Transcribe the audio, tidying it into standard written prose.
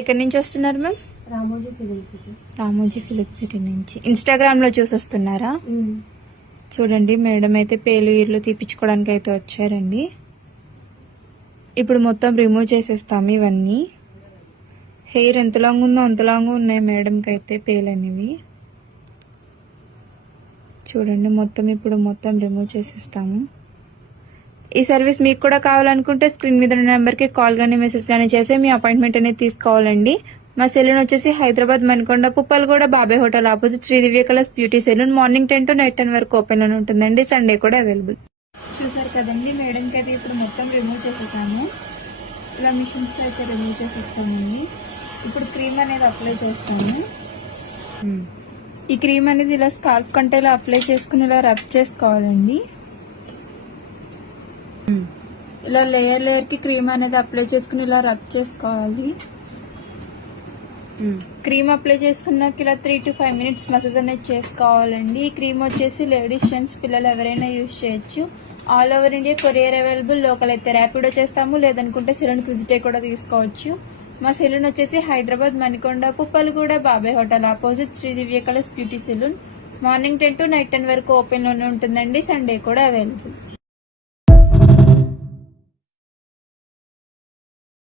ఎక్కడి నుంచి వస్తున్నారు మ్యామ్? రామోజీ ఫిలిం సిటీ నుంచి. ఇన్స్టాగ్రామ్ లో చూసి వస్తున్నారా? చూడండి మేడం అయితే పేలు ఈర్లు తీపించుకోవడానికి అయితే వచ్చారండి. ఇప్పుడు మొత్తం రిమూవ్ చేసేస్తాము ఇవన్నీ. హెయిర్ ఎంత లాంగ్ ఉందో అంత లాంగ్ ఉన్నాయి మేడంకి అయితే పేలు అనేవి. చూడండి ఇప్పుడు మొత్తం రిమూవ్ చేసేస్తాము. ఈ సర్వీస్ మీకు కూడా కావాలనుకుంటే స్క్రీన్ మీద ఉన్న నెంబర్కి కాల్ కానీ మెసేజ్ కానీ చేసి మీ అపాయింట్మెంట్ అనేది తీసుకోవాలండి. మా సెలూన్ వచ్చేసి Hyderabad Manikonda Puppalaguda Babai hotel opposite Shri Divya colours beauty salon. Morning 10 to night 10 వరకు ఓపెన్ లోనే ఉంటుందండి. సండే కూడా అవైలబుల్. చూసారు కదండి మేడంకి అయితే ఇప్పుడు మొత్తం రిమూవ్ చేసేసాము. ఇలా మిషన్స్ తో అయితే రిమూవ్ చేసేస్తామండి. ఇప్పుడు క్రీమ్ అనేది అప్లై చేస్తాము. ఈ క్రీమ్ అనేది ఇలా స్కాల్ప్ కంటే ఇలా అప్లై చేసుకుని ఇలా రబ్ చేసుకోవాలండి. ఇలా లేయర్ కి క్రీమ్ అనేది అప్లై చేసుకుని ఇలా రబ్ చేసుకోవాలి. క్రీమ్ అప్లై చేసుకున్నాక ఇలా 3 to 5 minutes మసాజ్ అనేది చేసుకోవాలండి. ఈ క్రీమ్ వచ్చేసి లేడీస్, జెంట్స్, పిల్లలు ఎవరైనా యూజ్ చేయొచ్చు. All over India courier available. Local అయితే ర్యాపిడో చేస్తాము, లేదనుకుంటే సెలూన్ విజిట్ కూడా తీసుకోవచ్చు. మా సెలూన్ వచ్చేసి Hyderabad Manikonda Puppalaguda Babai hotel opposite Shri Divya colours beauty salon. Morning 10 to night 10 వరకు ఓపెన్ లోనే ఉంటుందండి. సండే కూడా అవైలబుల్.